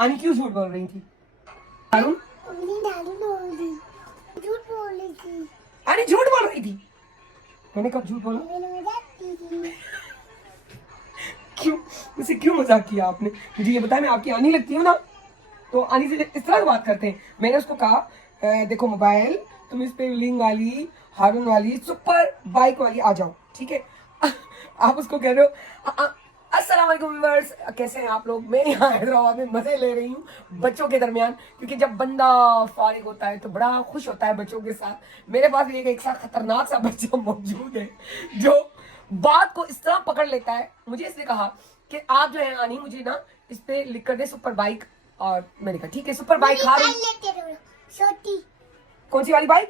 आनी क्यों झूठ बोल रही थी? अरुण आनी झूठ बोल रही थी। मैंने कब झूठ बोला? क्यों मुझसे क्यों मजाक किया आपने? मुझे ये बताया, मैं आपकी आनी लगती हूँ ना, तो आनी से इस तरह बात करते हैं। मैंने उसको कहा देखो मोबाइल, तुम इस पे लिंक वाली, हारून वाली, सुपर बाइक वाली आ जाओ, ठीक है? आप उसको कह रहे हो अस्सलाम वालेकुम व्यूअर्स, कैसे हैं आप लोग? मैं यहाँ हैदराबाद में मजे ले रही हूँ बच्चों के दरमियान, क्योंकि जब बंदा फारिग होता है तो बड़ा खुश होता है बच्चों के साथ। मेरे पास भी एक सा खतरनाक सा बच्चा मौजूद है जो बात को इस तरह पकड़ लेता है। मुझे इसने कहा कि आप जो है आनी, मुझे ना इस पे लिख कर दे सुपर बाइक, और मैंने कहा ठीक है सुपर बाइक। हारून छोटी कौन सी वाली बाइक?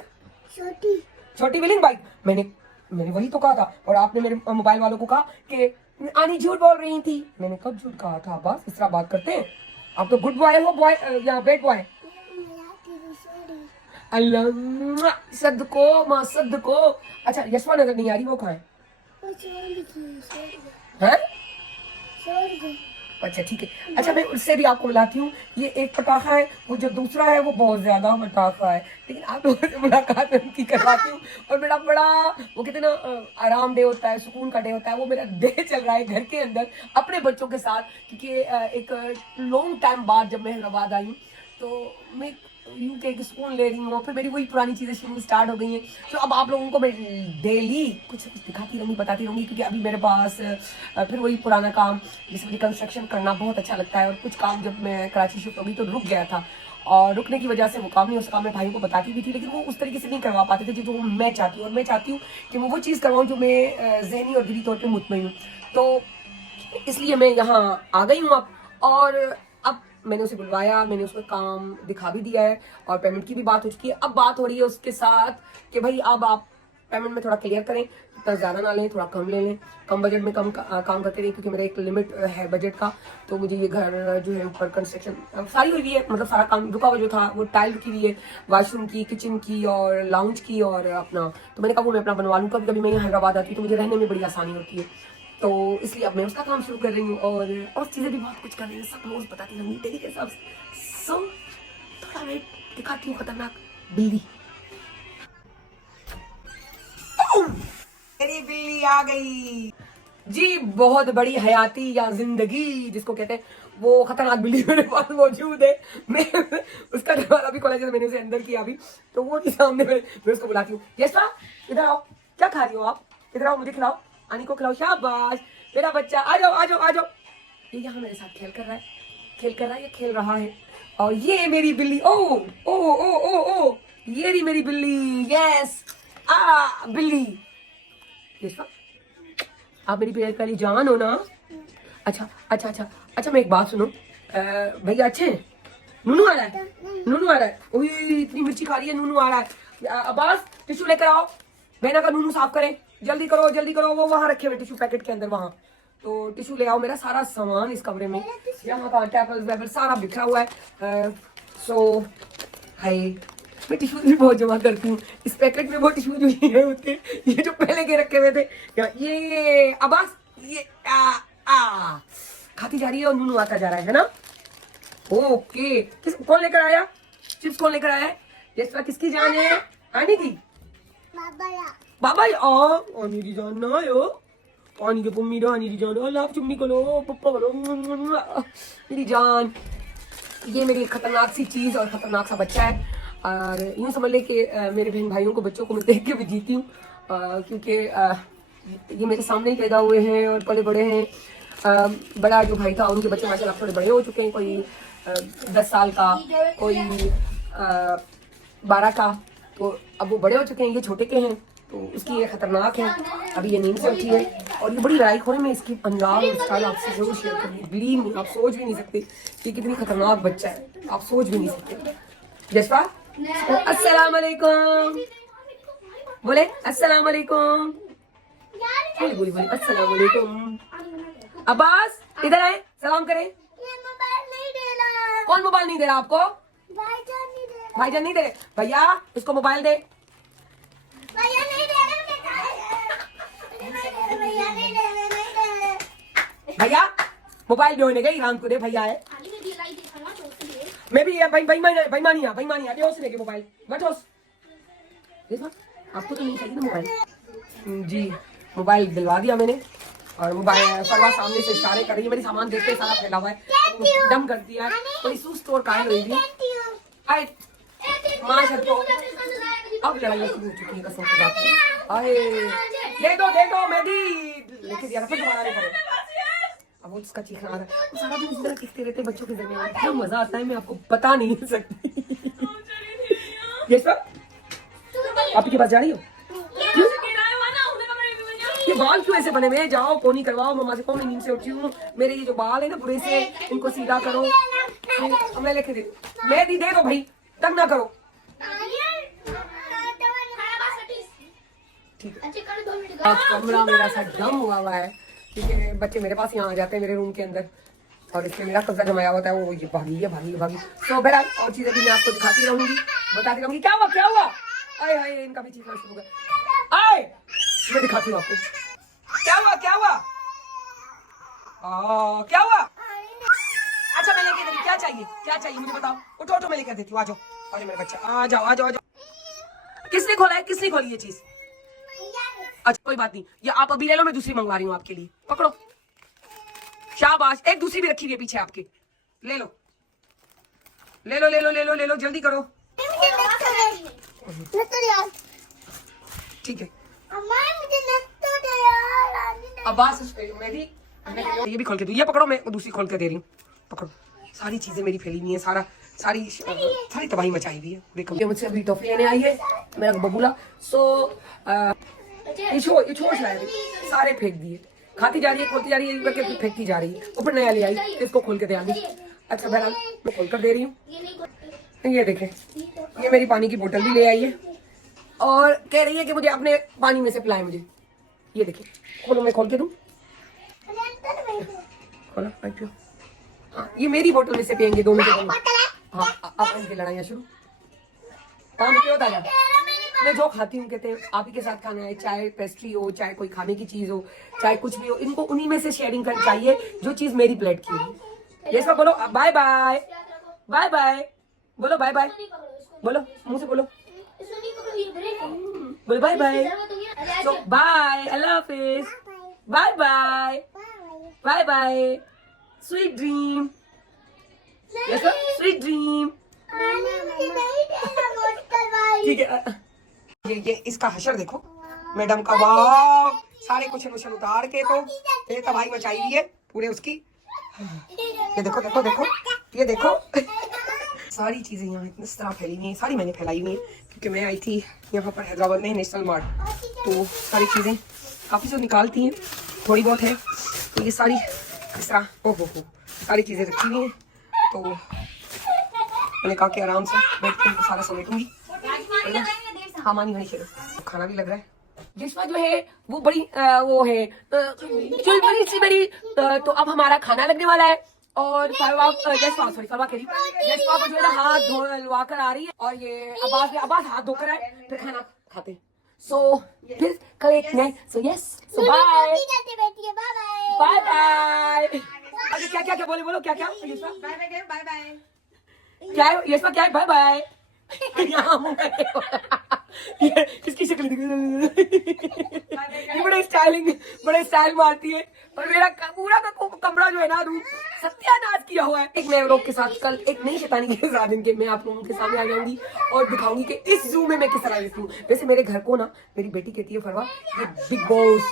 छोटी छोटी व्हीलिंग बाइक। मैंने वही तो कहा था, और आपने मेरे मोबाइल वालों को कहा कि आनी झूठ बोल रही थी। मैंने कब झूठ कहा था? बस इस तरह बात करते हैं आप तो। गुड बॉय हो बॉय या बैड बॉय? अल्लाह सदको मां सदको। अच्छा यशवा नगर नहीं आ रही, वो कहाँ है? हैं? अच्छा ठीक है। अच्छा मैं उससे भी आपको मिलाती हूँ। ये एक पटाखा है, वो जो दूसरा है वो बहुत ज्यादा पटाखा है, लेकिन आप लोगों से मुलाकात उनकी करवाती हूँ। और मेरा बड़ा वो कहते हैं ना आराम डे होता है, सुकून का डे होता है, वो मेरा डे चल रहा है घर के अंदर अपने बच्चों के साथ, क्योंकि एक लॉन्ग टाइम बाद जब मैं हैदराबाद आई हूँ तो मैं यूं के स्कूल ले रही हूँ, फिर मेरी वही पुरानी चीजें शुरू स्टार्ट हो गई हैं। तो अब आप लोगों को मैं डेली कुछ ना कुछ दिखाती रहूँगी, बताती रहूँगी, क्योंकि अभी मेरे पास फिर वही पुराना काम, जिसमें मुझे कंस्ट्रक्शन करना बहुत अच्छा लगता है। और कुछ काम जब मैं कराची शिफ्ट हो गई तो रुक गया था, और रुकने की वजह से वो काम नहीं, उस काम में भाइयों को बताती भी थी, लेकिन वो उस तरीके से नहीं करवा पाते थे जो मैं चाहती हूँ। और मैं चाहती हूँ कि मैं वो चीज़ करवाऊँ जो मैं ज़हनी और दिली तौर पर मुतमईन हूँ। तो इसलिए मैं यहाँ आ गई हूँ अब। और अब मैंने उसे बुलवाया, मैंने उसको काम दिखा भी दिया है, और पेमेंट की भी बात हो चुकी है। अब बात हो रही है उसके साथ कि भाई अब आप पेमेंट में थोड़ा क्लियर करें, इतना ज़्यादा ना लें, थोड़ा कम ले लें, कम बजट में कम काम करते रहिए, क्योंकि मेरा एक लिमिट है बजट का। तो मुझे ये घर जो है ऊपर कंस्ट्रक्शन सारी हुई है, मतलब सारा काम रुका हुआ जो था वो टाइल रुकी हुई है, वॉशरूम की, किचन की और लाउंज की, और अपना तो मैंने कहा वो मैं अपना बनवा लूँ। कभी कभी मैं यहाँ हैदराबाद आती हूँ तो मुझे रहने में बड़ी आसानी होती है, तो इसलिए अब मैं उसका काम शुरू कर रही हूँ, और चीज़ें भी बहुत कुछ कर रही हूँ, सब रोज बताती रहूँगी डेली के हिसाब से। सो थोड़ा मैं दिखाती हूँ खतरनाक बिल्ली। मेरी बिल्ली आ गई जी, बहुत बड़ी हयाती या जिंदगी जिसको कहते हैं, वो खतरनाक बिल्ली मेरे पास मौजूद है। मैं उसका दरवाजा भी खोला, जैसे मैंने उसे अंदर किया अभी, तो वो भी सामने मैं उसको बुलाती हूँ। यशवा इधर आओ, क्या खा रही हो आप? इधर आओ, मुझे खिलाओ, आनी को खिलाओ। शाबाश मेरा बच्चा, आ जाओ आ जाओ आ जाओ। ये यहाँ मेरे साथ खेल कर रहा है, खेल कर रहा है, ये खेल रहा है। और ये मेरी बिल्ली, ओ ओ ओ ओ ओ, ये रही मेरी बिल्ली। यस बिल्ली। यशवा आप मेरी प्यारी प्यारी जान हो ना? अच्छा अच्छा अच्छा अच्छा, मैं एक बात सुनो, भैया अच्छे हैं? नूनू आ रहा है, नूनू आ रहा है। ओए इतनी मिर्ची खा रही है, नूनू आ रहा है। अब्बास टिश्यू लेकर आओ, बहना का नूनू साफ करें, जल्दी करो जल्दी करो। वो वहां रखे हुए टिश्यू पैकेट के अंदर, वहां तो टिश्यू ले आओ। मेरा सारा सामान इस कमरे में, यहाँ का टैबल वैबल सारा बिखरा हुआ है। सो हाय, मैं टिश्यू भी बहुत जमा करती हूँ इस पैकेट में। वो टिश्यू जो ये होते हैं, ये जो पहले के रखे हुए थे, ये अब्बास, ये आ खाती जा रही है और नूनू आता जा रहा है ना? ओके, कौन लेकर आया चिप्स? कौन लेकर आया है? ये किसकी जान है? आनी की? बाबा आनी की जान ना आयो, आनी के पम्मी आनी की जान। अल्लाह चुम्मी करो, पप्पा करो, मेरी जान। ये मेरी खतरनाक सी चीज और खतरनाक सा बच्चा है। और यूँ समझ ले कि मेरे बहन भाइयों को बच्चों को मैं देख के भी जीती हूँ, क्योंकि ये मेरे सामने ही पैदा हुए हैं और पले बड़े हैं। बड़ा जो भाई था उनके बच्चे माशाल्लाह थोड़े बड़े हो चुके हैं, कोई 10 साल का, कोई 12 का, तो अब वो बड़े हो चुके हैं, ये छोटे के हैं। तो इसकी ये खतरनाक है, अभी ये नींद से उठी है, और ये बड़ी लड़ाई खोरे में इसकी अंदाज और स्टाइल आपसे जरूर शेयर करूँगी। बिलीव मी, आप सोच भी नहीं सकते कि कितनी खतरनाक बच्चा है, आप सोच भी नहीं सकते। जसवा अस्सलाम वालेकुम बोले, अस्सलाम वालेकुम बोले बोले बोले, अस्सलाम वालेकुम। अब्बास इधर आए, सलाम करें। कौन मोबाइल नहीं दे रहा आपको? भाईजान नहीं दे रहे। भैया इसको मोबाइल दे। भैया मोबाइल जो होने गई राम को दे, भैया है। मैं भी बेईमानी बेहोश लेके मोबाइल बैठो। आपको तो नहीं चाहिए ना मोबाइल? जी मोबाइल दिलवा दिया मैंने और मोबाइल फरवा सामने से इशारे कर रही है, मेरी सामान देखते सारा फैला हुआ है, दम कर दिया है, थोड़ी सुस्त और कायल हुई थी। माँ तो अब लड़ाई शुरू हो चुकी है कसम खुदा की। अरे दे दो मेहदी लेके दिया था फिर दोबारा नहीं करे। अब वो उसका चीखना आ रहा है, वो सारा दिन इस तरह चीखते रहते बच्चों के जरिए, इतना मजा आता है मैं आपको बता नहीं सकती। ये सब आपके पास जा रही हो? ये बाल क्यों ऐसे बने हुए? जाओ पोनी करवाओ, मम्मा से कहो मैं नींद से उठी हूँ, मेरे ये जो बाल है ना बुरे से इनको सीधा करो। मैं लेके दे, मेहदी दे दो भाई, तंग ना करो। ठीक है आज कमरा मेरा सा डम हुआ है क्योंकि बच्चे मेरे पास यहाँ आ जाते हैं मेरे रूम के अंदर और इसमें मेरा कब्जा जमाया होता है। वो ये भागी। तो बहरहाल और चीजें भी मैं आपको दिखाती रहूंगी, बताती रहूंगी। क्या हुआ? आए इनका भी चीखना शुरू हो गया। आए मैं दिखाती हूँ आपको क्या हुआ। क्या हुआ? अच्छा मैं लेके देती, क्या चाहिए मुझे बताओ। उठो मैं लेकर देती हूँ, आ जाओ मेरे बच्चा, आ जाओ। किसने खोली ये चीज? अच्छा कोई बात नहीं, ये आप अभी ले लो, मैं दूसरी मंगवा रही हूँ आपके लिए। पकड़ो, शाबाश। एक दूसरी भी रखी हुई है पीछे आपके, ले लो जल्दी करो। ठीक है अब्बास मैं ये भी खोल के दूँ, ये पकड़ो, मैं दूसरी खोल के दे रही हूँ, पकड़ो। सारी चीजें मेरी फैली हुई है, सारी तबाही मचाई हुई है। देखो मुझसे अभी टॉफी लेने आई है मेरा बबूला। ये छोड़ लाया, सारे फेंक दिए, खाती जा रही है, खोलती जा रही है, करके फेंकती जा रही है। ऊपर नया ले आई, इसको खोल के दे आंगी। अच्छा बहरहाल मैं खोल कर दे रही हूँ। ये देखें, ये मेरी पानी की बोतल भी ले आई है और कह रही है कि मुझे अपने पानी में से पिलाए मुझे। ये देखिए, खोलो, मैं खोल के दूं? खोलो, हाँ, ये मेरी बोतल में से पियेंगे दोनों के दोनों। हाँ अब इनकी लड़ाइयाँ शुरू। काम क्यों होता है? मैं जो खाती हूँ कहते हैं आप ही के साथ खाना है, चाहे पेस्ट्री हो, चाहे कोई खाने की चीज हो, चाहे कुछ भी हो, इनको उन्हीं में से शेयरिंग करनी चाहिए जो चीज मेरी प्लेट की है। ये सब बोलो बाय बाय, बोलो बाय बाय, बोलो मुंह से बोलो बाय बाय, तो बाय, अल्लाह हाफिज, bye bye, sweet dream, sweet dream. ठीक है, ये इसका हशर देखो मैडम का, वाह सारे कुशन उतार के तो ये तबाही मचाई हुई है पूरे उसकी। ये देखो ये देखो सारी चीजें यहाँ इस तरह फैली हुई हैं, सारी मैंने फैलाई हुई है क्योंकि मैं आई थी यहाँ पर हैदराबाद में नेशनल मार्ट, तो सारी चीजें काफी जो निकालती हैं, थोड़ी बहुत है तो ये सारी इस तरह हो सारी चीजें रखी हुई हैं। तो मैंने कहा कि आराम से बैठ के सारा समेटूंगी। हाँ मानी होनी चाहिए, खाना भी लग रहा है। जिसमें जो है वो बड़ी वो है बड़ी सी बड़ी, तो अब हमारा खाना लगने वाला है और फरवा कह रही जसवा को जो है ना हाथ धोलवा कर आ रही है और ये अब्बास हाथ धोकर आए फिर खाना खाते। सो फिर कल एक नए यस बाय। क्या बोले, बोलो क्या यशवा क्या है बाय बाय। इसकी शक्ल ये बड़े स्टाइल मारती है और मेरा पूरा का कमरा जो है ना रूम सत्यानाश किया हुआ है। एक नए लोग के साथ कल एक नई शैतानी के साथ इनके मैं आप लोगों के सामने आ जाऊंगी और दिखाऊंगी कि इस जू में मैं किस तरह रहती हूँ। वैसे मेरे घर को ना मेरी बेटी कहती है फरवा ये बिग बॉस,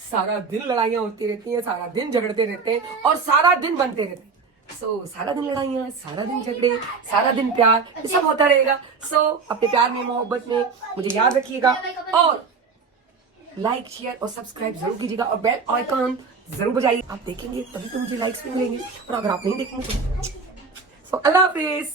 सारा दिन लड़ाइयाँ होती रहती हैं, सारा दिन झगड़ते रहते हैं और सारा दिन बनते रहते हैं। सारा दिन लड़ाइयाँ, सारा दिन झगड़े, सारा दिन प्यार, ये सब होता रहेगा। अपने प्यार में मोहब्बत में मुझे याद रखिएगा और लाइक शेयर और सब्सक्राइब जरूर कीजिएगा और बेल आइकन जरूर बजाइए। आप देखेंगे तभी तो मुझे लाइक्स भी मिलेंगे और अगर आप नहीं देखेंगे तो अल्लाह हाफिज।